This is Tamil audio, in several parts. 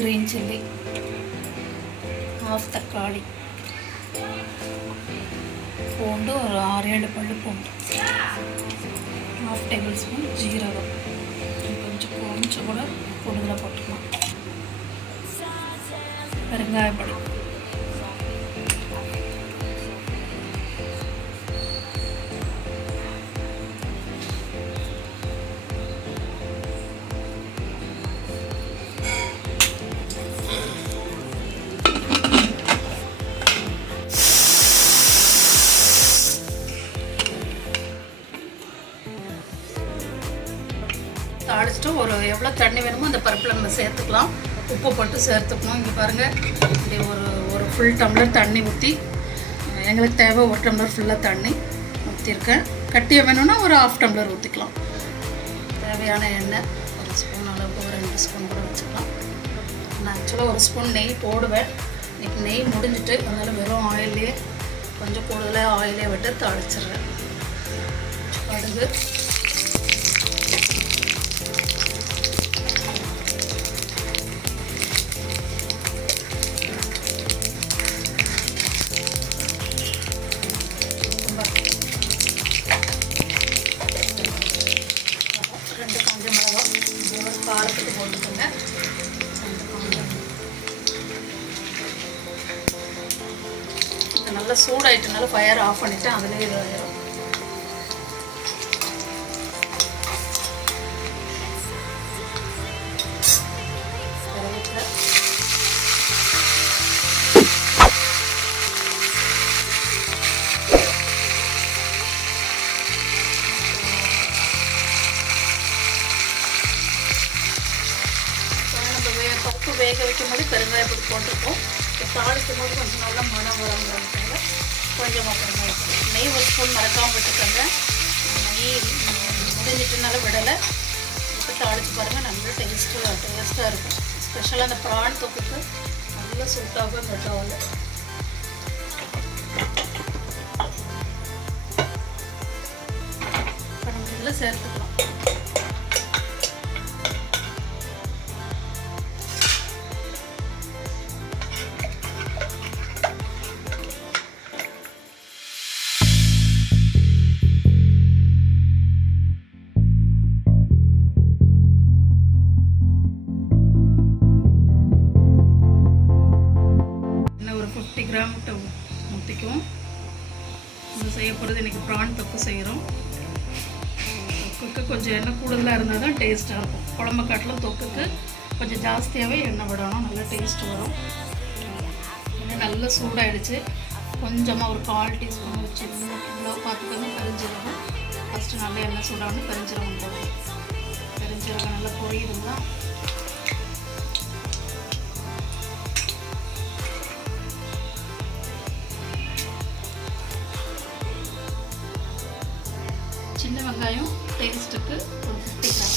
green chilli, half தக்காளி, பூண்டு ஒரு 6-7 பல்லு பூண்டு, half tablespoon ஜீரகம், கொஞ்சம் கூட கூடுதலாக போட்டுக்கலாம். பெருங்காயப்பொடி, தாளிச்சிட்டு ஒரு எவ்வளோ தண்ணி வேணுமோ அந்த பருப்பில் நம்ம சேர்த்துக்கலாம். உப்பு போட்டு சேர்த்துக்கணும். இங்கே பாருங்கள், இப்படி ஒரு ஃபுல் டம்ளர் தண்ணி ஊற்றி, எங்களுக்கு தேவை 1 டம்ளர் ஃபுல்லாக தண்ணி ஊற்றிருக்கேன். கட்டியாக வேணும்னா ஒரு 1/2 டம்ளர் ஊற்றிக்கலாம். தேவையான எண்ணெய் 1 ஸ்பூன் அளவுக்கு, ஒரு 2 ஸ்பூன் கூட வச்சுக்கலாம். நான் ஆக்சுவலாக 1 ஸ்பூன் நெய் போடுவேன். இன்றைக்கி நெய் முடிஞ்சிட்டு, அதனால் வெறும் ஆயிலே கொஞ்சம் கூடுதலாக ஆயிலே விட்டு தாளிச்சிடுறேன். கடுகு, காரத்துக்கு போட்டுக்கோங்க. இது நல்லா சூடாயிட்டனால ஃபயர் ஆஃப் பண்ணிவிட்டு அதிலே இது ஆயிடும். பருப்பு வேக வைக்கும் போது பெருங்காயப்பொடி போட்டிருக்கோம். தாளிக்கும் போது கொஞ்சம் நல்லா மனம் வரங்கிறதுக்காக கொஞ்சமாக பெருங்காயப்பொடி. நெய் 1 ஸ்பூன் மறக்காமல் விட்டுக்கோங்க. நெய் முடிஞ்சிட்டுனால விடலை. இப்போ தாளித்து பாருங்கள், நல்லா டேஸ்ட்டாக இருக்கும். ஸ்பெஷலாக அந்த ப்ரான் தொக்குக்கு நல்லா சூட்டாகும் இந்த DAAL. இப்போ நம்ம இதில் சேர்த்துக்கலாம். ஒரு 50 கிராம் ஊற்றிக்குவோம். நம்ம செய்ய போகிறது இன்றைக்கி ப்ரான் தொக்கு செய்கிறோம். தொக்குக்கு கொஞ்சம் எண்ணெய் கூடுதலாக இருந்தால் தான் டேஸ்ட்டாக இருக்கும். குழம்பு காட்டிலும் தொக்குக்கு கொஞ்சம் ஜாஸ்தியாகவே எண்ணெய் விடணும், நல்லா டேஸ்ட் வரும். எண்ணெய் நல்லா சூடாகிடுச்சு. கொஞ்சமாக ஒரு 1/4 டீஸ்பூன் வச்சு இவ்வளோ பார்த்துக்கோங்க. பெருஞ்சீரகம் ஃபஸ்ட்டு நல்லா எண்ணெய் சூடாகணும். பெருஞ்சீரகம் போடும். பெருஞ்சீரகம் நல்லா பொரியுதுங்களா. சின்ன வெங்காயம் டேஸ்ட்டுக்கு ஒரு 50 கிராம்.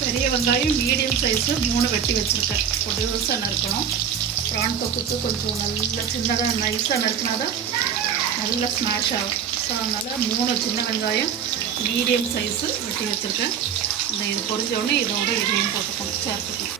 பெரிய வெங்காயம் மீடியம் சைஸு 3 வெட்டி வச்சுருக்கேன். பொடிசாக நறுக்கணும். ப்ரான் தொக்குக்கு கொஞ்சம் நல்லா சின்னதாக நைஸாக நறுக்கினா தான் நல்லா ஸ்மாஷ் ஆகும். ஸோ அதனால் 3 சின்ன வெங்காயம் மீடியம் சைஸு வெட்டி வச்சுருக்கேன். இந்த இது பொரிஞ்சோடனே இதோட இதையும் போட்டுக்கணும், சேர்த்துக்கணும்.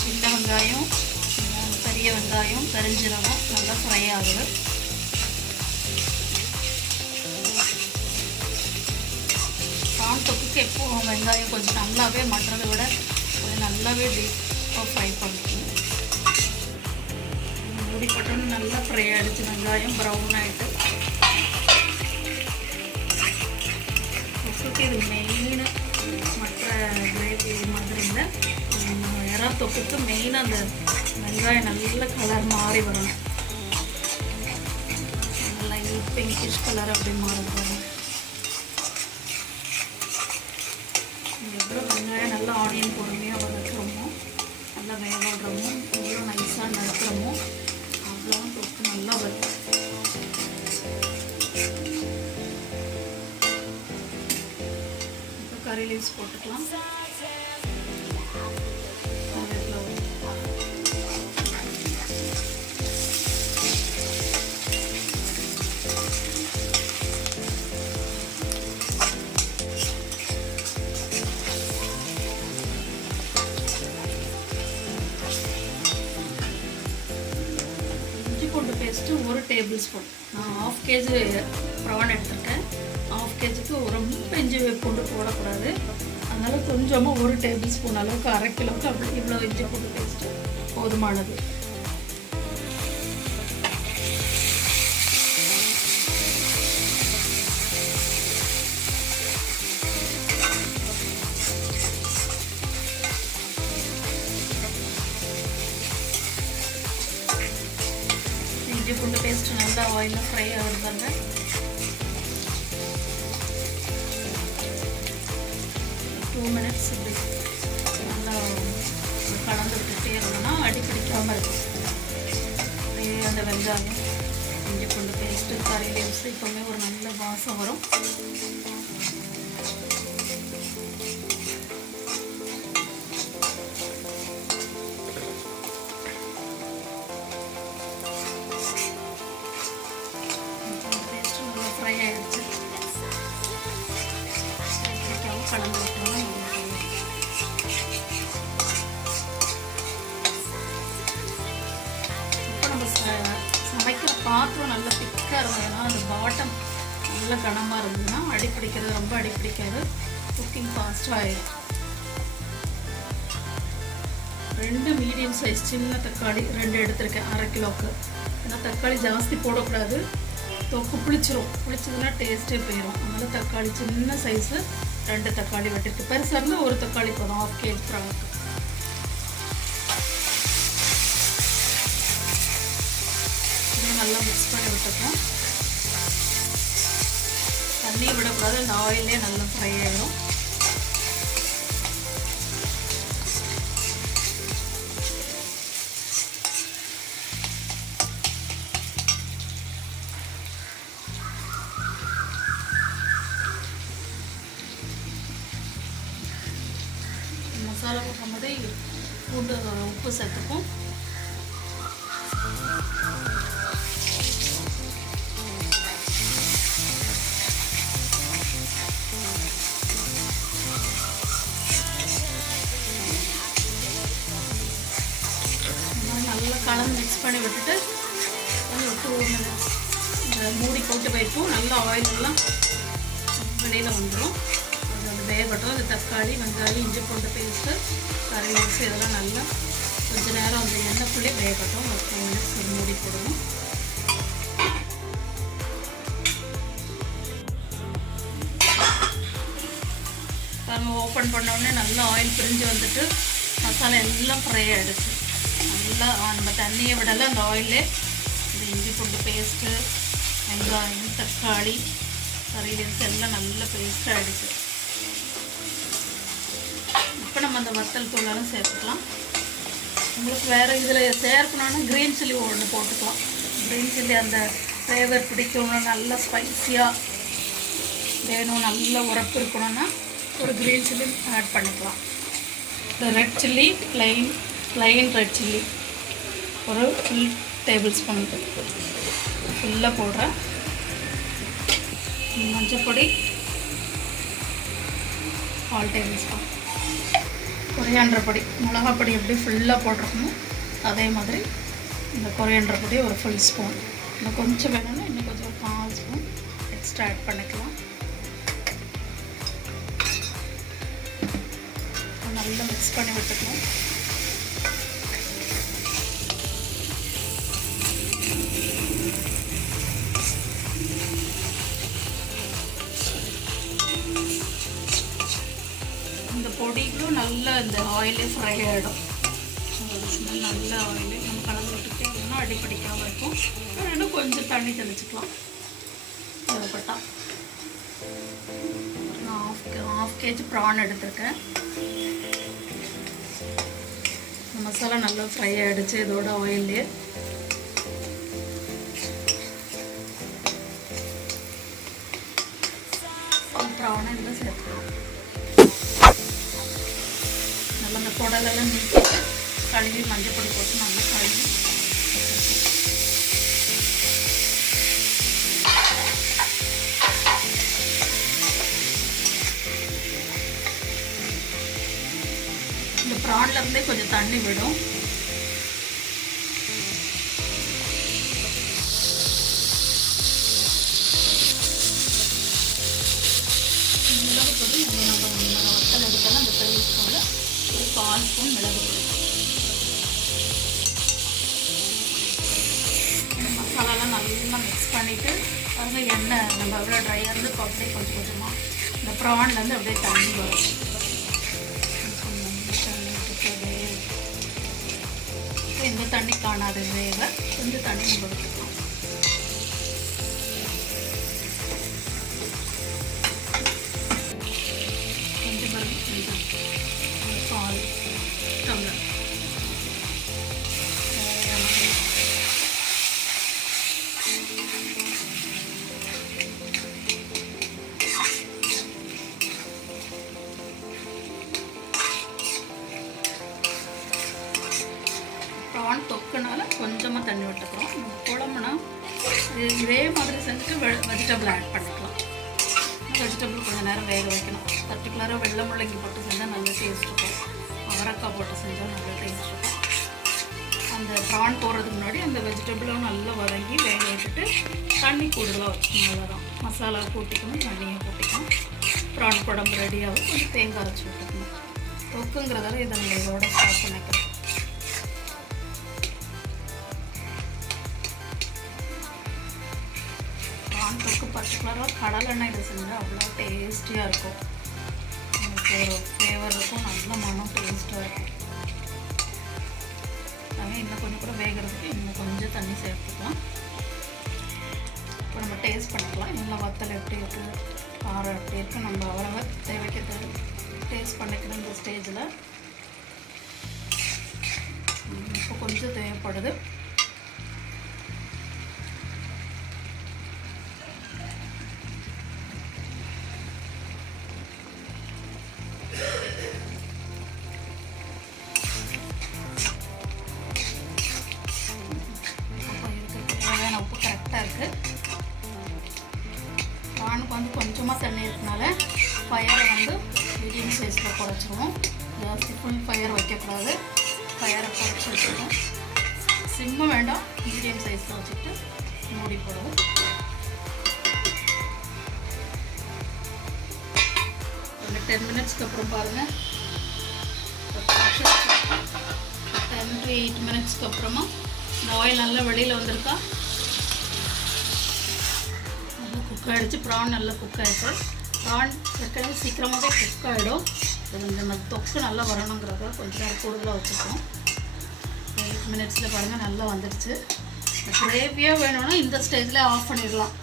சின்ன வெங்காயம், பெரிய வெங்காயம், பெருஞ்சீரகம் நல்லா ஃப்ரை ஆகுது. ப்ரான் தொக்குக்கு எப்போது வெங்காயம் கொஞ்சம் நல்லாவே மற்றதை விட கொஞ்சம் நல்லாவே டீப்பாக ஃப்ரை பண்ணிக்கணும். மூடி போட்டோன்னு நல்லா ஃப்ரை ஆகிடுச்சு. வெங்காயம் ப்ரௌன் ஆகிட்டு தொக்குக்கு இது மெயின். மற்ற கிரேவி மாதிரி இல்லை, இறா தொக்குக்கு மெயினாக அந்த வெங்காயம் நல்ல கலர் மாறி வரணும். நல்லா பிங்கிஷ் கலர் அப்படி மாறி வரணும். எவ்வளோ வெங்காயம் நல்லா ஆனியன் பொறுமையாக வதக்குறோமோ நல்லா வேக விடுறோமோ எவ்வளோ நைஸாக நறுக்கிறோமோ அவ்வளோ தொக்கு நல்லா வரும். இப்போ கறி லீவ்ஸ் போட்டுக்கலாம். பூண்டு பேஸ்ட்டு 1 டேபிள் ஸ்பூன். நான் 1/2 கேஜி ப்ரான் எடுத்திருக்கேன். 1/2 கேஜிக்கு ரொம்ப இஞ்சி பூண்டு போடக்கூடாது. அதனால் கொஞ்சமாக 1 டேபிள் ஸ்பூன் அளவுக்கு 1/2 கிலோவுக்கு அப்படி இவ்வளோ இஞ்சி பூண்டு பேஸ்ட்டு போதுமானது. இஞ்சி பூண்டு பேஸ்ட் நல்லா ஆயிலில் ஃப்ரை ஆகுதுங்க. டூ மினிட்ஸ் இப்படி நல்லா கலந்து விட்டுட்டே இருந்தோம்னா அடி பிடிக்காமல் இருக்கும். அப்படியே அந்த வெங்காயம் இஞ்சி பூண்டு பேஸ்ட்டு கறி லீவ்ஸ் இப்போவுமே ஒரு நல்ல வாசம் வரும். ஃப்ரை ஆகிடுச்சு. கலந்து விட்டோம்னா இப்போ நம்ம சமைக்கிற பாத்திரம் நல்லா திக்காக இருக்கும். ஏன்னா அந்த பாட்டம் நல்லா கனமாக இருந்ததுன்னா அடிப்பிடிக்கிறது ரொம்ப அடிப்பிடிக்காது. குக்கிங் ஃபாஸ்ட்டாக ஆகிடும். 2 மீடியம் சைஸ் சின்ன தக்காளி 2 எடுத்திருக்கேன் 1/2 கிலோவுக்கு. ஏன்னா தக்காளி ஜாஸ்தி போடக்கூடாது, தொக்கு புளிச்சிரும். புளிச்சதுன்னா டேஸ்ட்டே போயிடும். அதனால் தக்காளி சின்ன சைஸு 2 தக்காளி வெட்டிருக்கு. பெருசாக இருந்தால் 1 தக்காளி போதும் 1/2 கேஜி ப்ரானுக்கு. நல்லா மிக்ஸ் பண்ணி விட்டுருக்கோம். தண்ணியை விடக்கூடாது, அந்த ஆயிலே நல்லா ஃப்ரை ஆகிடும். மசாலா போடும்போதே பூண்டு உப்பு சேர்த்துப்போம். நல்லா கலந்து மிக்ஸ் பண்ணி விட்டுட்டு ஒரு 2 மினிட்ஸ் மூடி போட்டு வைப்போம். நல்லா ஆயில் எல்லாம் வெளியில் வந்துடும். அது வேகட்டும். அந்த தக்காளி வெங்காயம் இஞ்சி பூண்டு பேஸ்ட்டு கறி லீவ்ஸ் இதெல்லாம் நல்லா கொஞ்சம் நேரம் அந்த எண்ணெய்க்குள்ளே வேகட்டும். ஒரு 2 மினிட்ஸ் மூடி போடுவோம். பாருங்கள், ஓப்பன் பண்ணோடனே நல்லா ஆயில் பிரிஞ்சு வந்துட்டு மசாலா எல்லாம் ஃப்ரை ஆகிடுச்சு. நல்லா நம்ம தண்ணியை விடலை, அந்த ஆயிலே இந்த இஞ்சி பூண்டு பேஸ்ட்டு வெங்காயம் தக்காளி கறி லீவ்ஸ் எல்லாம் நல்லா பேஸ்ட் ஆகிடுச்சு. இப்போ நம்ம அந்த வத்தல் தூளெல்லாம் சேர்த்துக்கலாம். உங்களுக்கு வேறு இதில் சேர்க்கணுன்னா க்ரீன் சில்லி ஒன்று போட்டுக்கலாம். க்ரீன் சில்லி அந்த ஃப்ளேவர் பிடிக்கணும், நல்லா ஸ்பைஸியாக வேணும், நல்ல உரப்பு இருக்கணும்னா ஒரு க்ரீன் சில்லி ஆட் பண்ணிக்கலாம். இந்த red chilli plain red chilli ஒரு ஃபுல் டேபிள் ஸ்பூன் ஃபுல்லாக போடுறேன். மஞ்சள் பொடி 1/4 டேபிள் ஸ்பூன். கொரியாண்டர் பொடி மிளகா பொடி எப்படி ஃபுல்லாக போட்டிருக்கணும் அதே மாதிரி இந்த கொரியாண்டர் பொடி ஒரு ஃபுல் ஸ்பூன். இன்னும் கொஞ்சம் வேணும்னா இன்னும் கொஞ்சம் 4 ஸ்பூன் எக்ஸ்ட்ரா ஆட் பண்ணிக்கலாம். நல்லா மிக்ஸ் பண்ணி விட்டுக்கலாம். இந்த பொடிக்கும் நல்லா இந்த ஆயிலே ஃப்ரை ஆகிடும். ஸ்மெல் நல்ல ஆயிலே நம்ம கலந்து விட்டுட்டே இருந்தோம்னா அடிப்படிக்காமல் இருக்கும். இன்னும் கொஞ்சம் தண்ணி தெளிச்சுக்கலாம் தேவைப்பட்டா. நான் 1/2 கேஜி ப்ரான் எடுத்திருக்கேன். நம்ம மசாலா நல்லா ஃப்ரை ஆகிடுச்சு இதோட ஆயிலே. ப்ரானை இதில் சேர்த்துக்கலாம். நல்லா அந்த குடலெல்லாம் நீக்கிட்டு கழுவி மஞ்சள் பொடி போட்டு நல்லா கழுவி இந்த ப்ரான்லேருந்தே கொஞ்சம் தண்ணி விடும். மிளகு பொடி நம்ம வத்தல் எடுத்தாலும் அந்த பெருசுக்குள்ள ஒரு 1/4 ஸ்பூன் மிளகு பொடி. மசாலாலாம் நல்லா மிக்ஸ் பண்ணிவிட்டு பாருங்கள் எண்ணெய் நம்ம எவ்வளோ ட்ரையாக இருந்து அப்படியே கொஞ்சம் கொஞ்சமாக இந்த ப்ரான்லேருந்து அப்படியே தண்ணி வரும். இந்த தண்ணி காணாது வேக கொஞ்சம் தண்ணி நம்ம விட்டுக்கலாம். கொஞ்சம் பால் டம்ளர் ப்ரான் தொக்குனால கொஞ்சமாக தண்ணி விட்டுக்கிறோம். குழம்புனா இதே மாதிரி செஞ்சுட்டு வெஜிடபிள் ஆட் பண்ணிக்கலாம். வெஜிடபிள் கொஞ்சம் நேரம் வேக வைக்கணும். பர்டிகுலராக வெள்ளை முள்ளங்கி போட்டு செஞ்சால் நல்ல டேஸ்ட் இருக்கும். அவரைக்காய் போட்டு செஞ்சால் நல்ல டேஸ்ட் இருக்கும். அந்த ப்ரான் போடுறதுக்கு முன்னாடி அந்த வெஜிடபிளும் நல்லா வதங்கி வேக வச்சுட்டு தண்ணி கூடுதலாக வச்சுக்கணும். அவ்வளோதான். மசாலா கூட்டிக்கணும், தண்ணியை கூட்டிக்கணும். ப்ரான் குழம்பு ரெடியாகும். கொஞ்சம் தேங்காய் அரைச்சி விட்டுக்கணும். தொக்குங்கிறதால இதை நம்ம இதோட ஸ்டார்ட் பண்ணிக்கலாம். தொக்கு பர்டிகுலராக கடலெண்ணெய் இது செஞ்சால் அவ்வளோ டேஸ்டியாக இருக்கும். நமக்கு ஒரு ஃப்ளேவர் இருக்கும், நல்ல மனம் டேஸ்ட்டாக இருக்கும். அதனால் இன்னும் கொஞ்சம் கூட வேகிறதுக்கு இன்னும் கொஞ்சம் தண்ணி சேர்த்துக்கலாம். இப்போ நம்ம டேஸ்ட் பண்ணிக்கலாம். இன்னும் வத்தல் எப்படி இருக்குது, காரம் எப்படி இருக்குது, நம்ம அவரவ தேவைக்கு டேஸ்ட் பண்ணிக்கணும். இந்த ஸ்டேஜில் இப்போ கொஞ்சம் தேவைப்படுது. உப்பு கரெக்டாக இருக்குது. ப்ரானுக்கு வந்து கொஞ்சமாக தண்ணி இருக்கனால ஃபயரை வந்து மீடியம் சைஸில் குறைச்சிடுவோம். ஜாஸ்தி ஃபுல் ஃபயர் வைக்கக்கூடாது. ஃபயரை குறைச்சி வச்சுருவோம். சிம்மும் வேண்டாம், மீடியம் சைஸில் வச்சுட்டு மூடி போடுவோம். ஒரு 10 மினிட்ஸ்க்கு அப்புறம் பாருங்கள். 10 to 8 மினிட்ஸ்க்கு அப்புறமா இந்த ஆயில் நல்லா வெளியில் வந்திருக்கா. நல்லா குக் ஆகிடுச்சு. ப்ரான் நல்லா குக் ஆகிடுச்சு. ப்ரான் ஏற்கனவே சீக்கிரமாகவே குக் ஆகிடும். இந்த தொக்கு நல்லா வரணுங்கிறத கொஞ்சம் நேரம் கூடுதலாக வச்சுருக்கோம். 8 மினிட்ஸில் பாருங்கள் நல்லா வந்துடுச்சு. கிரேவியாக வேணும்னா இந்த ஸ்டேஜில் ஆஃப் பண்ணிடலாம்.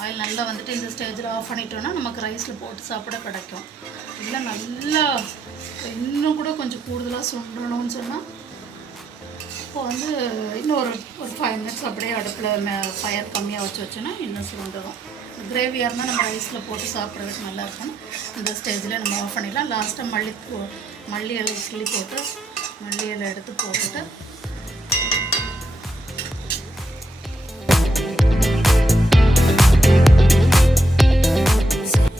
ஆயில் நல்லா வந்துட்டு இந்த ஸ்டேஜில் ஆஃப் பண்ணிட்டோன்னா நமக்கு ரைஸில் போட்டு சாப்பிட கிடைக்கும். இல்லை நல்லா இன்னும் கூட கொஞ்சம் கூடுதலாக சுண்டணும்னு சொன்னால் இப்போ வந்து இன்னும் ஒரு 5 மினிட்ஸ் அப்படியே அடுப்பில் ஃபயர் கம்மியாக வச்சோன்னா இன்னும் சுண்டணும். கிரேவியாக இருந்தால் நம்ம ரைஸில் போட்டு சாப்பிட்றதுக்கு நல்லாயிருக்கும். இந்த ஸ்டேஜில் நம்ம ஆஃப் பண்ணிடலாம். லாஸ்ட்டாக மல்லி இலை கிள்ளி போட்டு மல்லி இலை எடுத்து போட்டுட்டு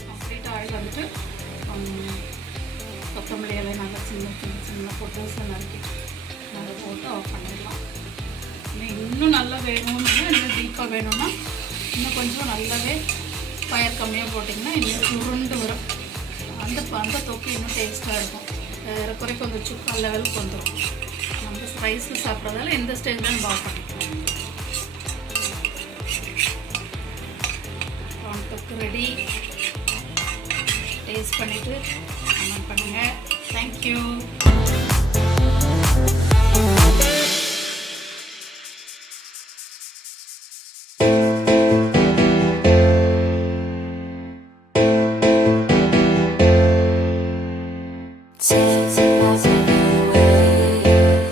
கம்ப்ளீட்டாக ஆயில் வந்துட்டு கொத்தமல்லி இலை நல்லா சின்ன பொட்டல்ஸை நறுக்கிட்டு நல்லா போட்டு ஆஃப் பண்ணிடலாம். இன்னும் நல்லா வேணும்னா இன்னும் டீப்பாக வேணும்னா இன்னும் கொஞ்சம் நல்லாவே ஃபயர் கம்மியாக போட்டிங்கன்னா இன்னும் சுருண்டு வரும். அந்த தொக்கு இன்னும் டேஸ்ட்டாக இருக்கும். குறை கொஞ்சம் சுக்கா லெவலுக்கு வந்துடும். நம்ம ரைஸில் சாப்பிட்றதால இந்த ஸ்டேஜில் நம்ம ஆஃப் பண்ணிக்கலாம். ப்ரான் தொக்கு ரெடி. டேஸ்ட் பண்ணிவிட்டு கமெண்ட் பண்ணுங்கள். தேங்க்யூ. See